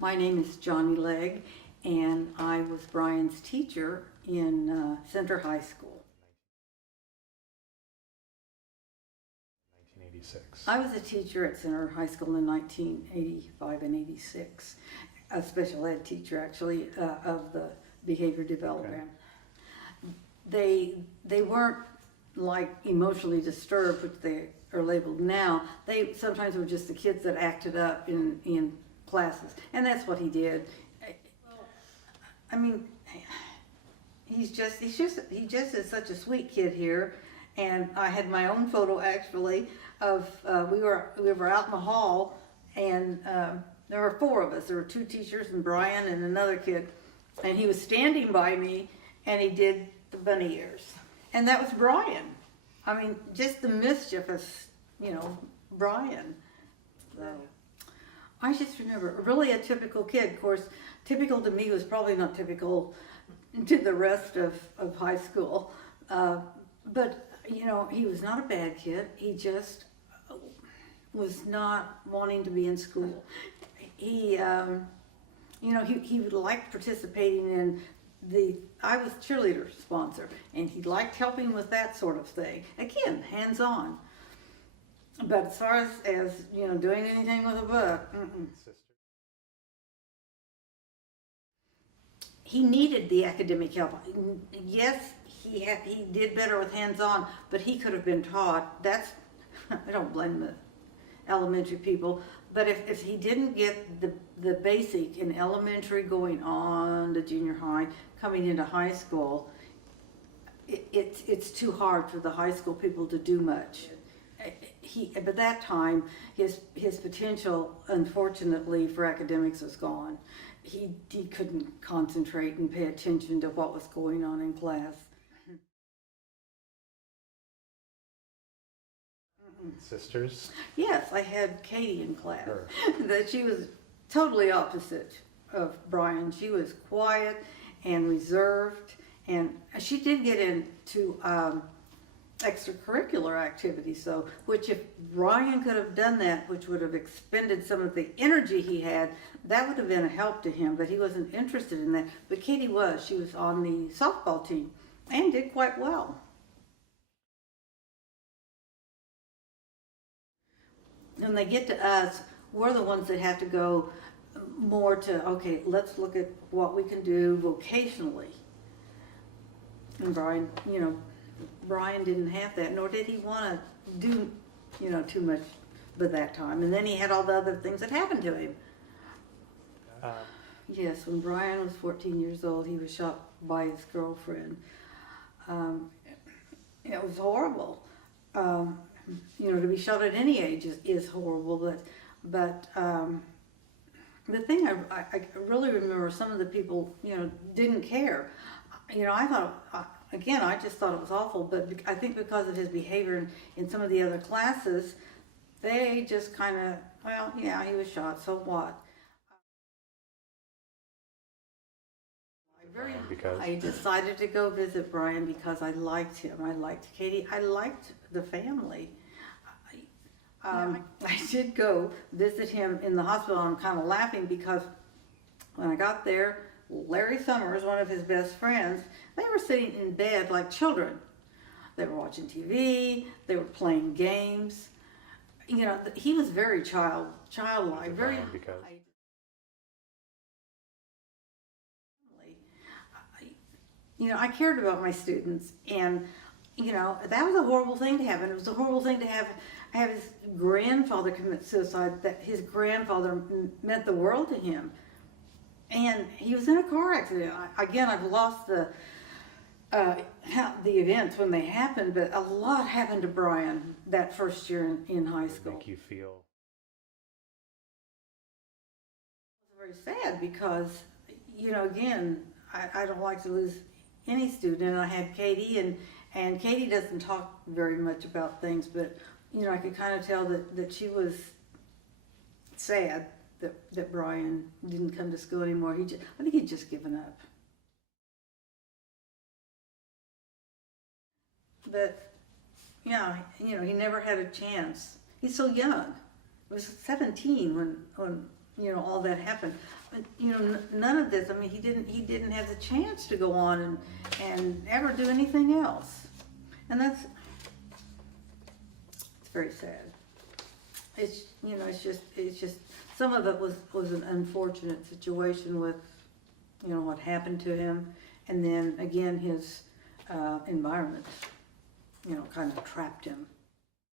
My name is Jonne Legge, and I was Bryan's teacher in Center High School. 1986. I was a teacher at Center High School in 1985 and 86, a special ed teacher actually of the behavior development. Okay. They weren't like emotionally disturbed, which they are labeled now. They sometimes were just the kids that acted up in classes, and that's what he did. I mean, he just is such a sweet kid here. And I had my own photo actually of we were out in the hall, and there were four of us. There were two teachers and Bryan and another kid, and he was standing by me, and he did the bunny ears, and that was Bryan. I mean, just the mischievous, Bryan. So, I just remember really a typical kid. Of course, typical to me was probably not typical to the rest of high school, but he was not a bad kid. He just was not wanting to be in school. He liked participating in I was cheerleader sponsor, and he liked helping with that sort of thing. Again, hands-on. But as far as doing anything with a book, he needed the academic help. Yes, he did better with hands-on, but he could have been taught. I don't blame the elementary people, but if he didn't get the basic in elementary going on to junior high, coming into high school, it's too hard for the high school people to do much. But that time, his potential, unfortunately, for academics was gone. He couldn't concentrate and pay attention to what was going on in class. Sisters? Yes, I had Katie in class. Sure. That she was totally opposite of Bryan. She was quiet and reserved, and she did get into extracurricular activities, so which if Bryan could have done that, which would have expended some of the energy he had, that would have been a help to him, but he wasn't interested in that. But Katie was. She was on the softball team and did quite well. When they get to us, we're the ones that have to go more to, okay, let's look at what we can do vocationally. And Bryan didn't have that, nor did he want to do, too much by that time. And then he had all the other things that happened to him. Yes, when Bryan was 14 years old, he was shot by his girlfriend. It was horrible. To be shot at any age is horrible, but the thing I really remember, some of the people, didn't care. I thought, again, I just thought it was awful, but I think because of his behavior in some of the other classes, they just kind of, well, yeah, he was shot, so what? I decided to go visit Bryan because I liked him. I liked Katie. I liked the family. I did go visit him in the hospital. I'm kind of laughing because when I got there, Larry Summers, one of his best friends, they were sitting in bed like children. They were watching TV. They were playing games. He was very childlike, very. I cared about my students, and that was a horrible thing to happen. It was a horrible thing to have his grandfather commit suicide. That his grandfather meant the world to him, and he was in a car accident. Again, I've lost the events when they happened, but a lot happened to Bryan that first year in high school. Make you feel? It was very sad because again, I don't like to lose any student, and I had Katie, and Katie doesn't talk very much about things, but I could kind of tell that she was sad that Bryan didn't come to school anymore. I think he'd just given up. But yeah, he never had a chance. He's so young. He was 17 when you know, all that happened. But, you know, none of this, I mean, he didn't have the chance to go on and ever do anything else. And it's very sad. It's, you know, it's just, some of it was an unfortunate situation with, you know, what happened to him. And then again, his environment, you know, kind of trapped him.